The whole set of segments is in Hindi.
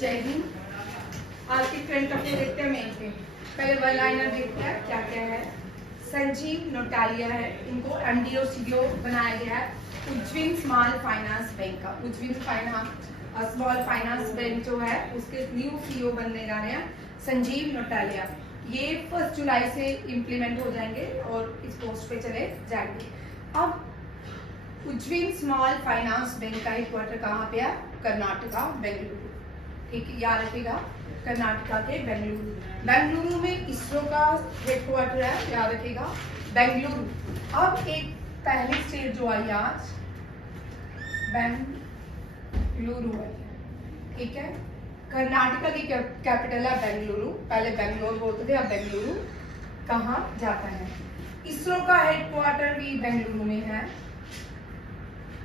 जय हिंद। आज की करंट अफेयर देखते हैं मेन पे। पहले वन लाइनर देखते हैं क्या क्या है। संजीव नोटालिया है, इनको एमडी और सीईओ बनाया गया है उज्जीवन स्मॉल फाइनेंस बैंक का। उज्जीवन स्मॉल फाइनेंस बैंक जो है उसके न्यू सीईओ बनने जा रहे हैं संजीव नोटालिया। ये 1 जुलाई से इम्प्लीमेंट हो जाएंगे और इस पोस्ट पे चले जाएंगे। अब उज्जीवन स्मॉल फाइनेंस बैंक का हेडक्वार्टर कहाँ पे है? कर्नाटका, बेंगलुरु। ठीक है, याद रखिएगा, कर्नाटका के बेंगलुरु। बेंगलुरु में इसरो का हेडक्वार्टर है, याद रखिएगा, बेंगलुरु। अब एक पहली स्टेट जो आई आज बेंगलुरु है, ठीक है। कर्नाटका की कैपिटल है बेंगलुरु, पहले बेंगलोर बोलते थे, अब बेंगलुरु कहाँ जाता है। इसरो का हेडक्वार्टर भी बेंगलुरु में है।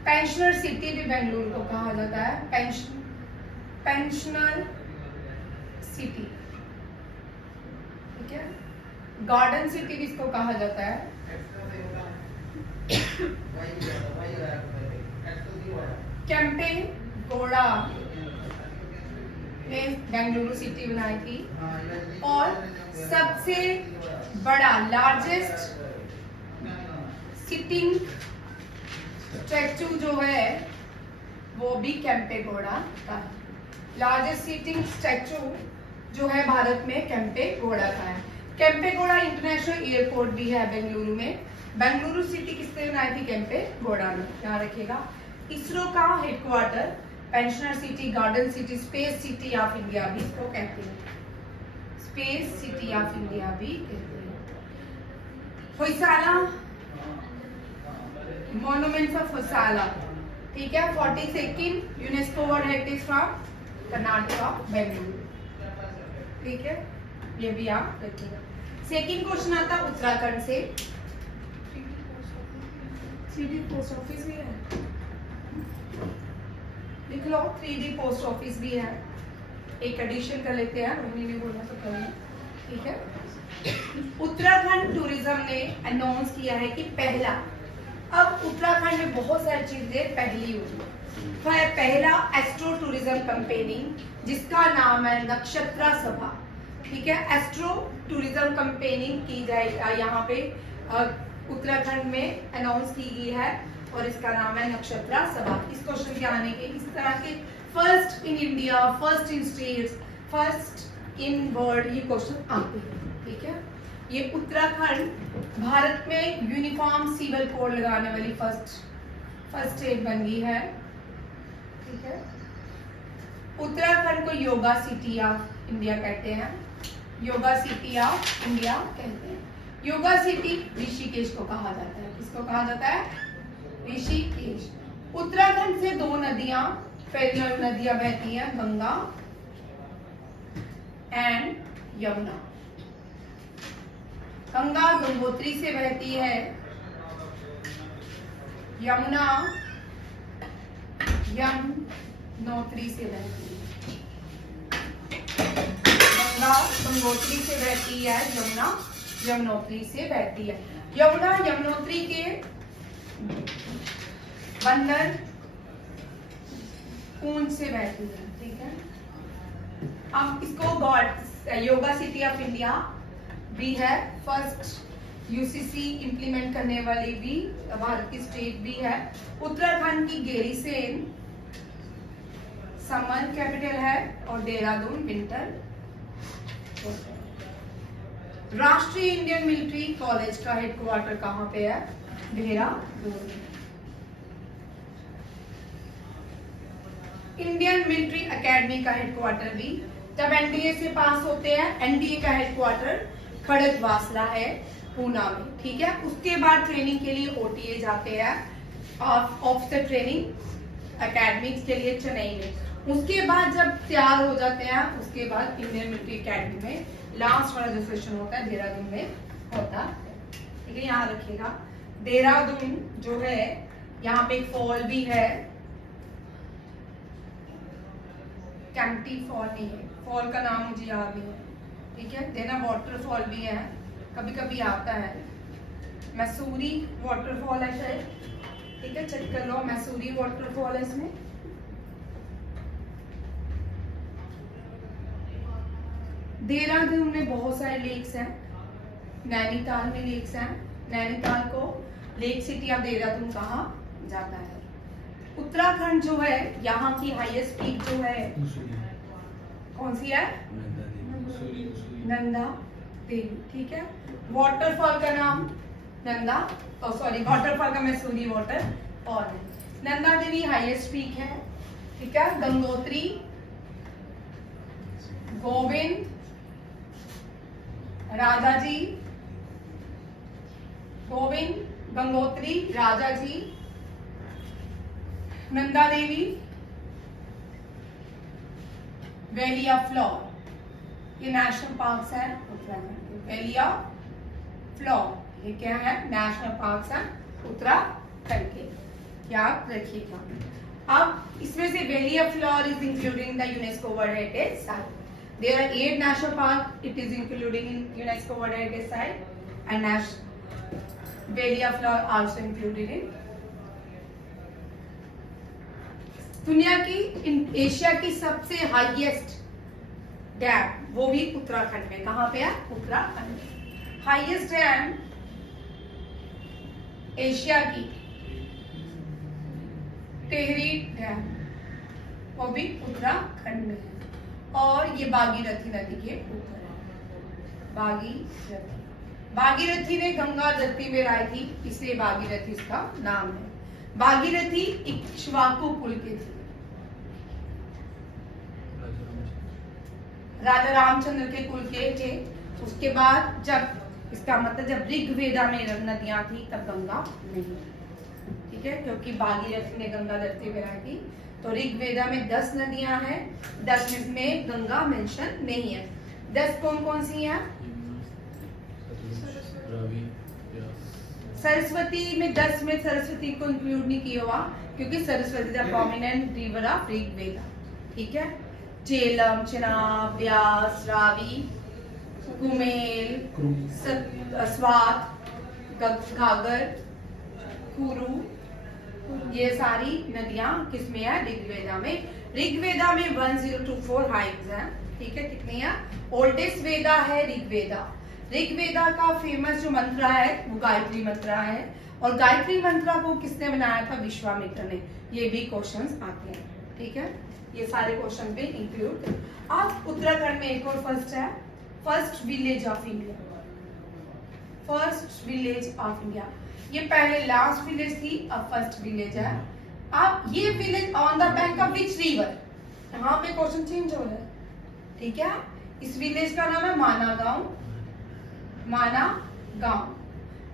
पेंशनर सिटी भी बेंगलुरु को कहा जाता है, पेंशनर सिटी, ठीक है। गार्डन सिटी भी इसको कहा जाता है। कैंपे गौड़ा ने बेंगलुरु सिटी बनाई थी। और सबसे बड़ा लार्जेस्ट सिटिंग स्टैचू जो है वो भी कैंपेगौड़ा का है। लार्जेस्ट सिटिंग स्टैचू जो है भारत में कैंपेगौड़ा का है। कैंपेगौड़ा इंटरनेशनल एयरपोर्ट भी है बेंगलुरु में। बेंगलुरु सिटी किसने बनाई थी? कैंपेगौड़ा ने, ध्यान रखिएगा। इसरो का headquarter pensioner city, garden city, space city of India भी इसको कहते हैं, स्पेस सिटी ऑफ इंडिया भी कहते हैं। होयसाला मॉन्यूमेंट्स ऑफ होयसाला, ठीक है, 42nd UNESCO world heritage from Karnataka, Bengaluru, ठीक है, ये भी आप रखिएगा। सेकंड क्वेश्चन आता है उत्तराखंड से। 3D पोस्ट ऑफिस भी है, लिख लो, 3D पोस्ट ऑफिस भी है। एक एडिशन कर लेते हैं, रोहिणी ने बोला तो करेंगे, ठीक है। उत्तराखंड टूरिज्म ने अनाउंस किया है कि पहला, अब उत्तराखंड में बहुत सारी चीजें पहली हुई। पहला एस्ट्रो टूरिज्म कंपेनिंग जिसका नाम है नक्षत्रा सभा, ठीक है। एस्ट्रो टूरिज्म कंपेनिंग की जाएगा यहाँ पे उत्तराखंड में अनाउंस की गई है और इसका नाम है नक्षत्रा सभा। इस क्वेश्चन के आने के इस तरह के first in India, first in states, first in world, ये क्वेश्चन आते हैं, ठीक है। ये उत्तराखंड भारत में यूनिफॉर्म सिविल कोड लगाने वाली फर्स्ट स्टेट बन गई है, ठीक है। उत्तराखंड को योगा सिटी ऑफ इंडिया कहते हैं, योगा सिटी ऑफ इंडिया कहते हैं। योगा सिटी ऋषिकेश को कहा जाता है, किसको कहा जाता है? ऋषिकेश। उत्तराखंड से 2 नदियां, पेरियर नदियां बहती हैं, गंगा एंड यमुना। गंगा गंगोत्री से बहती है, यमुना यमुनोत्री से बहती है। गंगा गंगोत्री से बहती है, यमुना यमुनोत्री से बहती है। यमुना यमुनोत्री के बंदर पूंछ से बहती है, ठीक है। अब इसको योगा सिटी ऑफ इंडिया भी है, फर्स्ट यूसीसी इंप्लीमेंट करने वाली भी भारत की स्टेट भी है। उत्तराखंड की गैरीसेन समर कैपिटल है और देहरादून विंटर। राष्ट्रीय इंडियन मिलिट्री कॉलेज का हेडक्वार्टर कहाँ पे है? देहरादून। इंडियन मिलिट्री एकेडमी का हेडक्वार्टर भी जब एनडीए से पास होते हैं, एनडीए का हेडक्वार्टर खड़गवासला है, पूना में, ठीक है। उसके बाद ट्रेनिंग के लिए ओटीए जाते हैं, ऑफिसर ट्रेनिंग एकेडमिक्स के लिए चेन्नई में। उसके बाद जब तैयार हो जाते हैं, उसके बाद इंडियन मिलिट्री एकेडमी में लास्ट वाला रजिस्ट्रेशन होता है, देहरादून में होता है, ठीक है। यहाँ रखिएगा, देहरादून जो है यहाँ पे एक फॉल भी है, कैंटी फॉल नहीं है, फॉल का नाम मुझे याद नहीं है, ठीक है। देना वाटरफॉल भी है, कभी कभी आता है, मैसूरी वाटरफॉल है शायद, ठीक है, चेक कर लो, मैसूरी वाटरफॉल है इसमें। देहरादून में बहुत सारे लेक्स हैं, नैनीताल में लेक्स हैं। नैनीताल को लेक सिटी ऑफ देहरादून कहा जाता है। उत्तराखंड जो है, यहाँ की हाईएस्ट पीक जो है कौन सी है? नंदा देवी। ठीक है। वाटरफॉल का नाम नंदा, वाटरफॉल का मैसूरी वाटर और नंदा देवी हाईएस्ट पीक है। ठीक है। गंगोत्री, गोविंद, राजा जी, गोविंद, गंगोत्री, राजा जी, Nanda Devi, valley of floor, ये नेशनल पार्क्स है उत्तराखंड। वैली ऑफ फ्लोर ये क्या है? नेशनल पार्क्स है उत्तराखंड के, याद रखिएगा। अब इसमें से valley of floor is including the UNESCO world heritage site. There are 8 national parks. It is including in UNESCO World Heritage Site, and Valley of Flower also included in. दुनिया की एशिया की सबसे हाईएस्ट डैम वो भी उत्तराखंड में। कहाँ पे है? उत्तराखंड में। हाईएस्ट डैम एशिया की टिहरी डैम, वो भी उत्तराखंड में है। और ये भागीरथी नदी के ऊपर है। भागीरथी ने गंगा धरती में लाई थी, इसलिए भागीरथी इसका नाम है। भागीरथी इक्ष्वाकु कुल के थे, राजा रामचंद्र के कुल के थे। उसके बाद जब इसका मतलब जब ऋग्वेदा में नदियां थी तब गंगा नहीं। ठीक है, क्योंकि भागीरथी ने गंगा धरती में लाई थी। तो ऋग्वेदा में 10 नदियां हैं, 10 में गंगा मेंशन नहीं है। 10 कौन कौन सी हैं? सरस्वती में 10 में सरस्वती को इंक्लूड नहीं किया हुआ, क्योंकि Saraswati the prominent river of Rigveda. ठीक है। झेलम, चिनाब, व्यास, रावी, कुमेल, स्वात, घाघर, कुरु, ये सारी नदियां किसमें है? ऋग्वेदा में। ऋग्वेदा में 1024 हाइट्स हैं। ठीक है। कितनी है? ओल्डेस्ट वेदा है ऋग्वेदा। ऋग्वेदा का फेमस जो मंत्र है वो गायत्री मंत्र है, और गायत्री मंत्र को किसने बनाया था? विश्वामित्र ने। ये भी क्वेश्चंस आते हैं। ठीक है। ये सारे क्वेश्चन पे इंक्लूड। अब उत्तराखंड में एक और फर्स्ट है, first village of India. First village of India, ये पहले लास्ट विलेज थी, अब फर्स्ट विलेज है। अब ये village on the bank of which river? यहाँ पे क्वेश्चन चेंज हो रहा है। ठीक है। इस विलेज का नाम है माना गांव। माना गांव,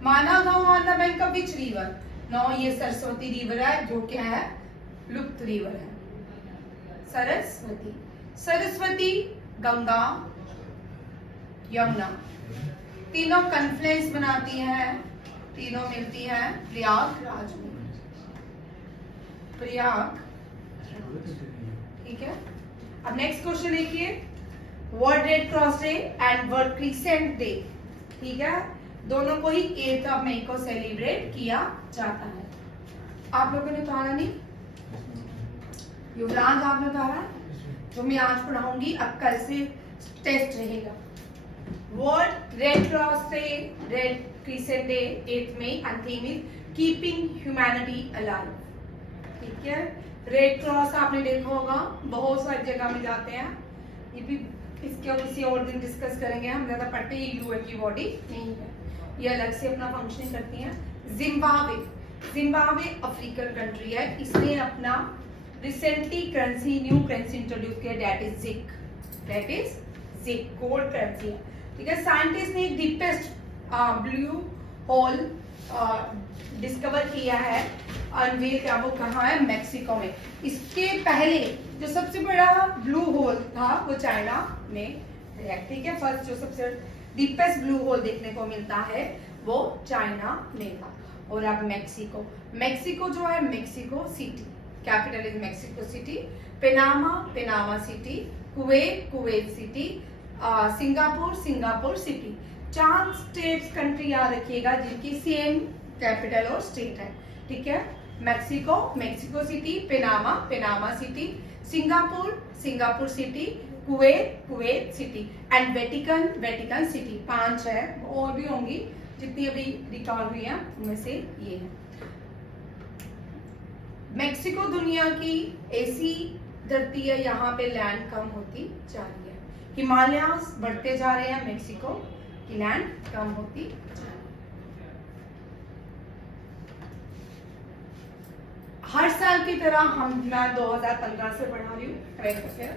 माना गांव on the bank of which river? No, ये सरस्वती रिवर है, जो क्या है? लुप्त रिवर है। सरस्वती, सरस्वती, गंगा, यमुना, तीनों कन्फ्लुएंस बनाती हैं, तीनों मिलती हैं प्रयागराज में। प्रयाग। ठीक है। अब नेक्स्ट क्वेश्चन देखिए, world red cross day and world crescent day. ठीक है। दोनों को ही 8 मई को सेलिब्रेट किया जाता है। आप लोगों ने उतारा नहीं? युवराज आपने उतारा? तो मैं आज पढ़ाऊंगी, अब कल से टेस्ट रहेगा। World red cross day, red crescent day 8 मई, and theme is keeping humanity alive. ठीक है। रेड क्रॉस आपने देखा होगा, बहुत सारी जगह में जाते हैं। ये भी इसके किसी और दिन डिस्कस करेंगे। हम ज्यादा पढ़ते ही यूएन की बॉडी नहीं है, ये अलग से अपना फंक्शन करती हैं। जिम्बाब्वे, जिम्बाब्वे अफ्रीकन कंट्री है। इसने अपना recently currency, new currency introduce किया, दैट इज जिक। दैट इज जिक, गोल्ड करेंसी है। ठीक है। साइंटिस्ट ने डीपेस्ट ब्लू होल डिस्कवर किया है, अनवील किया। वो कहाँ है? मैक्सिको में। इसके पहले जो सबसे बड़ा ब्लू होल था वो चाइना में है। ठीक है। फर्स्ट जो सबसे डीपेस्ट ब्लू होल देखने को मिलता है वो चाइना में था। और अब मैक्सिको, मैक्सिको जो है, Mexico city, capital is Mexico city. Panama, Panama city. Kuwait, Kuwait city. Singapore, Singapore city. 4 states country याद रखिएगा जिनकी सेम कैपिटल और स्टेट है। ठीक है। Mexico, Mexico city. Panama, Panama city. Singapore, Singapore city. Kuwait city and Vatican city. 5 है, और भी होंगी जितनी अभी रिकॉल हुई है उनमें से ये है। मेक्सिको दुनिया की ऐसी धरती है यहाँ पे लैंड कम होती जा रही है। हिमालयास बढ़ते जा रहे हैं, मेक्सिको की लैंड कम होती जा रही है। हर साल की तरह मैं 2015 से पढ़ा रही हूँ करंट अफेयर,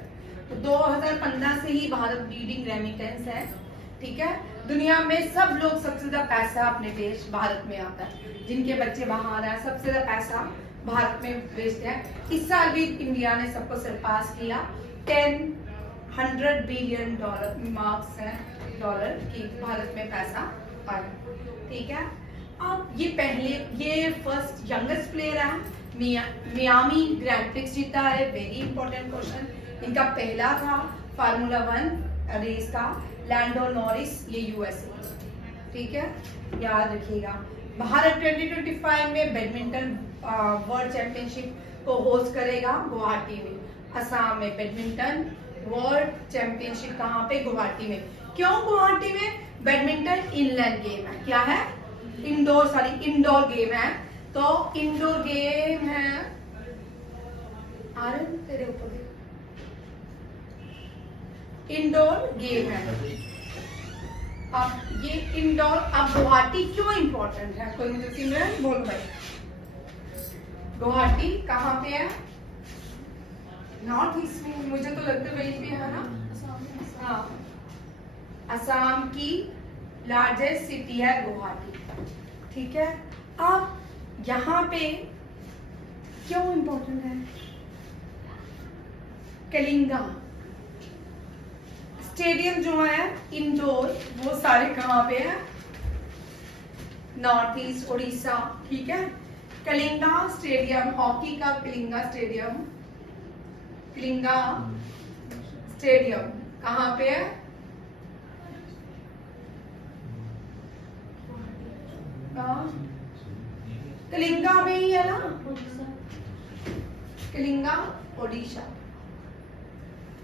तो 2015 से ही भारत लीडिंग रेमिटेंस है, ठीक है। दुनिया में सब लोग सबसे ज्यादा पैसा अपने देश भारत में आता है, जिनके बच्चे बाहर हैं सबसे ज्यादा पैसा भारत में भेजते हैं। इस साल भी इंडिया ने सबको सरपास किया, 100 बिलियन मार्क्स है डॉलर की भारत में पैसा आया, ठीक है। अब ये फर्स्ट यंगेस्ट प्लेयर है, मियामी ग्रैंड प्रिक्स जीता है, वेरी इंपॉर्टेंट क्वेश्चन। इनका पहला था फार्मूला 1 रेस का, लैंडो नॉरिस, ये यूएसए, ठीक है, याद रखिएगा। भारत 2025 में बैडमिंटन वर्ल्ड चैंपियनशिप को होस्ट करेगा गुवाहाटी में। असम में बैडमिंटन वर्ल्ड चैंपियनशिप कहाँ पे? गुवाहाटी में। क्यों गुवाहाटी में? बैडमिंटन इनलाइन गेम है, क्या है? इंडोर गेम है, तो इंडोर गेम है। आरन तेरे ऊपर इंडोर गेम है। अब ये इंडोर, अब गुवाहाटी क्यों इंपॉर्टेंट है? कोई मुझे सिमरन बोल भाई, गुवाहाटी कहाँ पे है? नॉर्थ ईस्ट में, मुझे तो लगता है वही पे है ना। हाँ, असम की लार्जेस्ट सिटी है गुवाहाटी, ठीक है। अब यहाँ पे क्यों इंपॉर्टेंट है? कलिंगा स्टेडियम जो है इंडोर, वो सारे कहाँ पे है? नॉर्थ ईस्ट, उड़ीसा, ठीक है। कलिंगा स्टेडियम, हॉकी का कलिंगा स्टेडियम कहाँ पे है? कलिंगा में ही है ना, कलिंगा ओडिशा।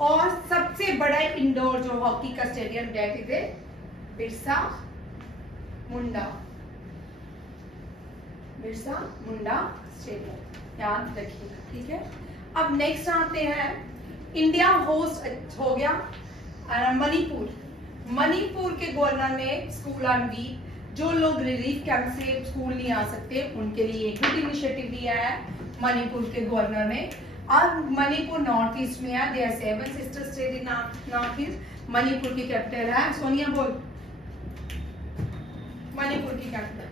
और सबसे बड़ा इंडोर जो हॉकी का stadium that is Birsa Munda stadium, याद रखिएगा, ठीक है। अब नेक्स्ट आते हैं, इंडिया होस्ट हो गया मणिपुर के गवर्नर ने स्कूल ऑन वीक, जो लोग रिलीफ कैंप से स्कूल नहीं आ सकते उनके लिए एक गुड इनिशिएटिव लिया है मणिपुर के गवर्नर ने। अब मणिपुर नॉर्थ ईस्ट में है, there 7 sister state in north east. Manipur की कैपिटल है, सोनिया बोल, मणिपुर की कैपिटल।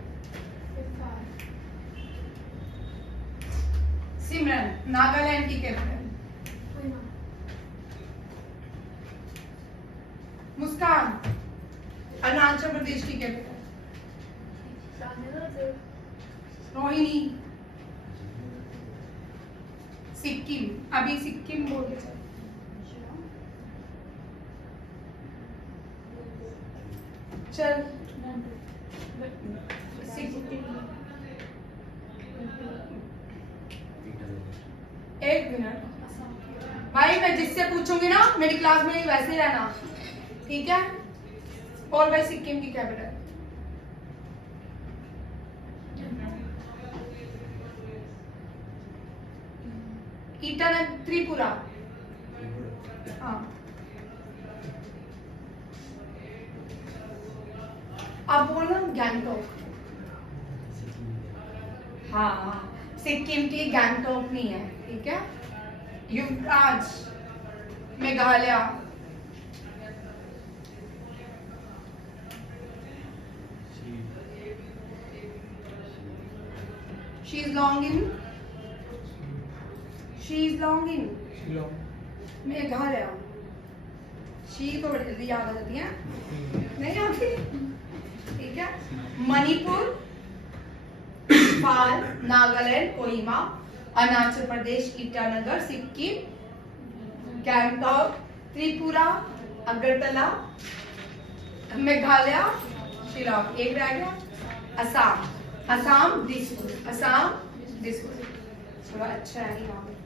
सिमरन, नागालैंड की कैपिटल। मुस्कान, अरुणाचल प्रदेश की कैपिटल। रोहिणी, सिक्किम, अभी सिक्किम बोल के चल। एक मिनट भाई, मैं जिससे पूछूंगी ना मेरी क्लास में वैसे ही रहना, ठीक है। और भाई सिक्किम की कैपिटल ईटानगर, त्रिपुरा। हाँ, अब बोलना गैंगटॉक। हाँ, सिक्किम की गैंगटॉक नहीं है, ठीक है। Yuvraj, Meghalaya. She is long in Meghalaya. She तो बड़ी जल्दी याद आ जाती है, नहीं आती, ठीक है। मणिपुर, नेपाल, नागालैंड, कोहिमा, अरुणाचल प्रदेश, ईटानगर, सिक्किम, गैंगटॉक, त्रिपुरा, अगरतला, मेघालय, शिलांग। एक रह गया, असम दिसपुर। थोड़ा अच्छा है यहाँ पे।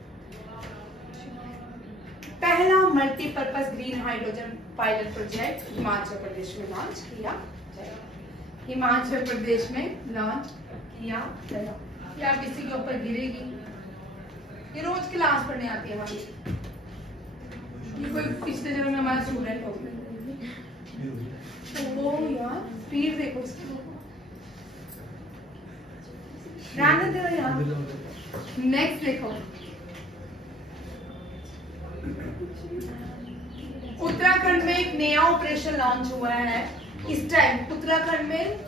पहला multipurpose green hydrogen pilot project Himachal Pradesh में लॉन्च किया गया। हिमाचल प्रदेश में लॉन्च किया गया। क्या किसी के ऊपर गिरेगी? ये रोज क्लास पढ़ने आती है हमारी। ये कोई पिछले जन्म में हमारा स्टूडेंट हो तो वो यार स्पीड देखो इसकी। ध्यान दे यार। नेक्स्ट देखो, उत्तराखंड में एक नया ऑपरेशन लॉन्च हुआ है। इस टाइम उत्तराखंड में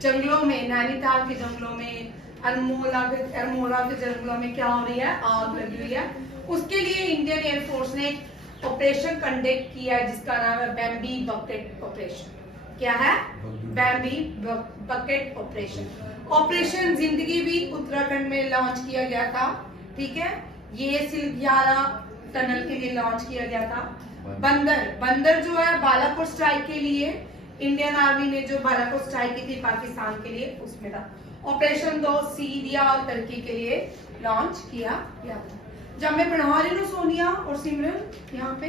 जंगलों में, नैनीताल के जंगलों में, अल्मोड़ा के जंगलों में क्या हो रही है? आग लगी हुई है। उसके लिए इंडियन एयरफोर्स ने एक ऑपरेशन कंडक्ट किया है जिसका नाम है बैम्बी बकेट ऑपरेशन। क्या है? बैम्बी बकेट ऑपरेशन। ऑपरेशन जिंदगी भी उत्तराखंड में लॉन्च किया गया था। ठीक है, ये सिलग्यारा टनल के लिए लॉन्च किया गया था। बंदर जो है बालाकोट स्ट्राइक के लिए इंडियन आर्मी ने जो बालाकोट स्ट्राइक की थी पाकिस्तान के लिए, उसमें था। ऑपरेशन 2 सीरिया और टर्की के लिए लॉन्च किया गया था। जब मैं पढ़ा रही हूँ सोनिया और सिमरन यहाँ पे,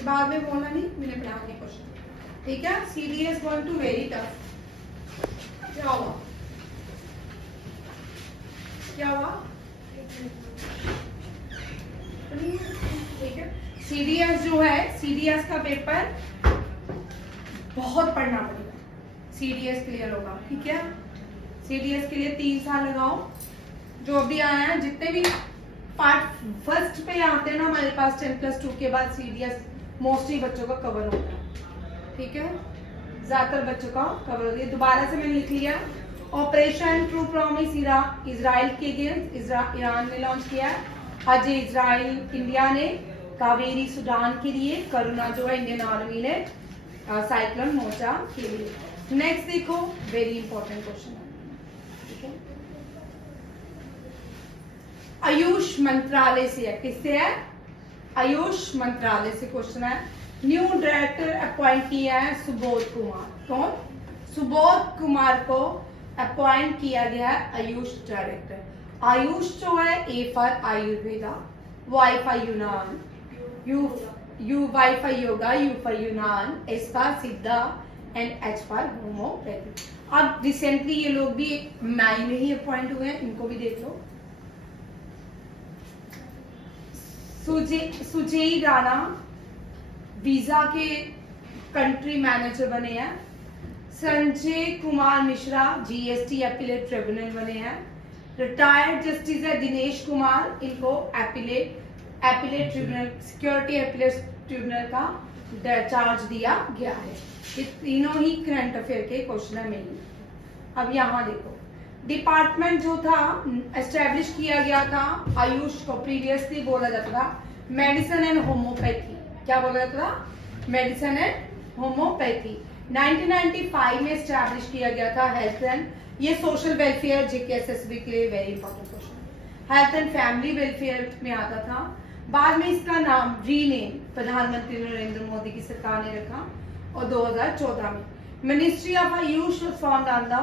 बाद में बोलना नहीं, मैंने पढ़ाने क्वेश्चन। ठीक है, CDS going to very tough. क्या हुआ? क्या हुआ? ठीक है, सीडीएस जो है, सीडीएस का पेपर बहुत पढ़ना पड़ेगा। सीडीएस क्लियर होगा। ठीक है, सीडीएस के लिए 3 साल लगाओ। जो अभी आया है, जितने भी पार्ट फर्स्ट पे आते हैं ना हमारे पास 10+2 के बाद सीडीएस मोस्टली बच्चों का कवर होता है। ठीक है, ज्यादातर बच्चों का कवर होता है। दोबारा से मैंने लिख लिया। ऑपरेशन ट्रू प्रॉमिस इजराइल के अगेंस्ट ईरान ने लॉन्च किया है। अजय इजराइल इंडिया ने, कावेरी सूडान के लिए, करुणा जो है इंडियन आर्मी ने साइक्लोन मोर्चा के लिए। नेक्स्ट देखो, वेरी इंपॉर्टेंट क्वेश्चन है। ठीक है, आयुष मंत्रालय से है। किससे है? आयुष मंत्रालय से क्वेश्चन है। न्यू डायरेक्टर अपॉइंट किया है सुबोध कुमार। कौन? सुबोध कुमार को अपॉइंट किया गया है आयुष डायरेक्टर। आयुष जो है A for Ayurveda, Y for यूनान, U Y for yoga, U for यूनान, S for Siddha and H for homeopathy. अब रिसेंटली ये लोग भी मई में ही अपॉइंट हुए हैं, इनको भी देख लो। सुजय राणा वीजा के कंट्री मैनेजर बने हैं। Sanjay Kumar Mishra GST appellate tribunal बने हैं। रिटायर्ड जस्टिस है दिनेश कुमार, इनको appellate tribunal, security appellate tribunal का चार्ज दिया गया है। ये तीनों ही करंट अफेयर के क्वेश्चन है मेन। अब यहाँ देखो, डिपार्टमेंट जो था एस्टेब्लिश किया गया था आयुष को, प्रीवियसली बोला जाता था मेडिसिन एंड होम्योपैथी। क्या बोला जाता था? Medicine and homeopathy. 1995 में एस्टेब्लिश किया गया था हेल्थ एंड, ये सोशल वेलफेयर जेकेएसएसबी के लिए very important question, health and family welfare में आता था। बाद में इसका नाम रीनेम प्रधानमंत्री नरेंद्र मोदी की सरकार ने रखा और 2014 में ministry of Ayush formed on the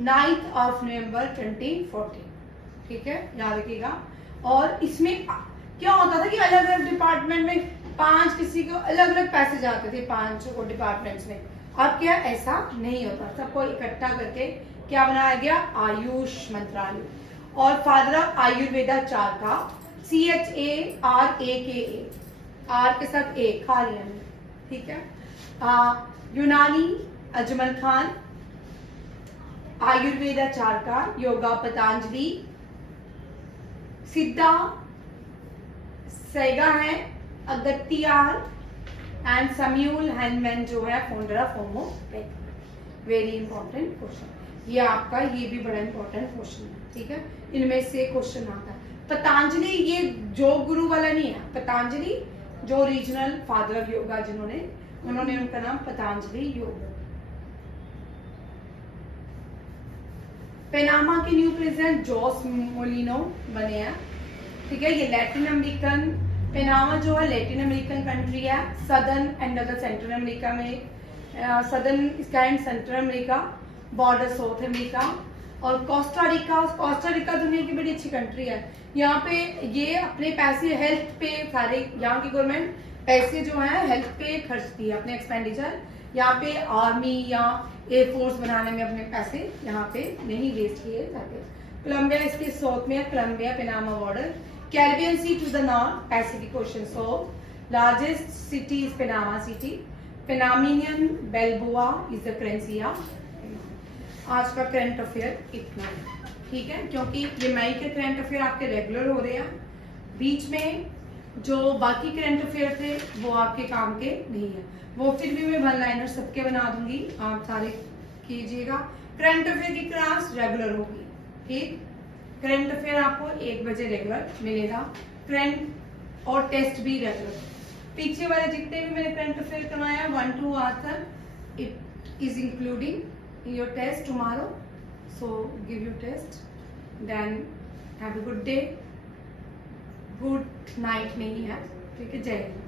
9th of November 2014। ठीक है, याद रखिएगा। और इसमें क्या होता था कि अलग अलग डिपार्टमेंट में 5 किसी को अलग अलग पैसे जाते थे 5 को डिपार्टमेंट्स में। अब क्या ऐसा नहीं होता, सबको इकट्ठा करके क्या बनाया गया? आयुष मंत्रालय। और father of Ayurveda Charaka, CHARAKA, R के साथ ए खा लिया। ठीक है, यूनानी अजमल खान, आयुर्वेदा चारका, योगा पतंजलि, सिद्धा सैगा है, अगत्यार एंड सम्यूल हैंडमैन जो है founder of homeopathy. Very important question, ये आपका ये भी बड़ा इंपॉर्टेंट क्वेश्चन है। ठीक है, इनमें से क्वेश्चन आता है। पतंजलि ये योग गुरु वाला नहीं है, पतंजलि जो रीजनल फादर ऑफ योगा जिन्होंने, उन्होंने उनका नाम पतंजलि योग। पेनामा के न्यू प्रेसिडेंट जोस मोलिनो बने हैं। ठीक है, ये लैटिन अमेरिकन, पेनामा जो है लैटिन अमेरिकन कंट्री है, southern and other central America में, सदर्न इसका and central America, border south America. और कोस्टा रिका दुनिया की बड़ी अच्छी कंट्री है। यहाँ पे ये अपने पैसे हेल्थ पे सारे यहाँ की गवर्नमेंट पैसे जो है हेल्थ पे खर्च किए अपने एक्सपेंडिचर, यहाँ पे आर्मी या एयरफोर्स बनाने में अपने पैसे यहाँ पे नहीं वेस्ट किए जाते। कोलंबिया इसके साउथ में है, Colombia Panama border. Caribbean Sea to the north, Pacific Ocean south. Largest city is Panama City. Panamanian Balboa is the currency of. आज का करंट अफेयर इतना है, ठीक है, क्योंकि ये मई के करंट अफेयर आपके रेगुलर हो रहे हैं। बीच में जो बाकी करंट अफेयर थे वो आपके काम के नहीं है, वो फिर भी मैं वन लाइनर सबके बना दूंगी, आप सारे कीजिएगा। करंट अफेयर की क्लास रेगुलर होगी, ठीक। करंट अफेयर आपको 1 बजे रेगुलर मिलेगा, करंट और टेस्ट भी रेगुलर। पीछे वाले जितने भी मैंने करंट अफेयर करवाया 1 to आज तक, it is including your test tomorrow, so give your test, then have a good day, good night नहीं है, ठीक है। जय हिंद।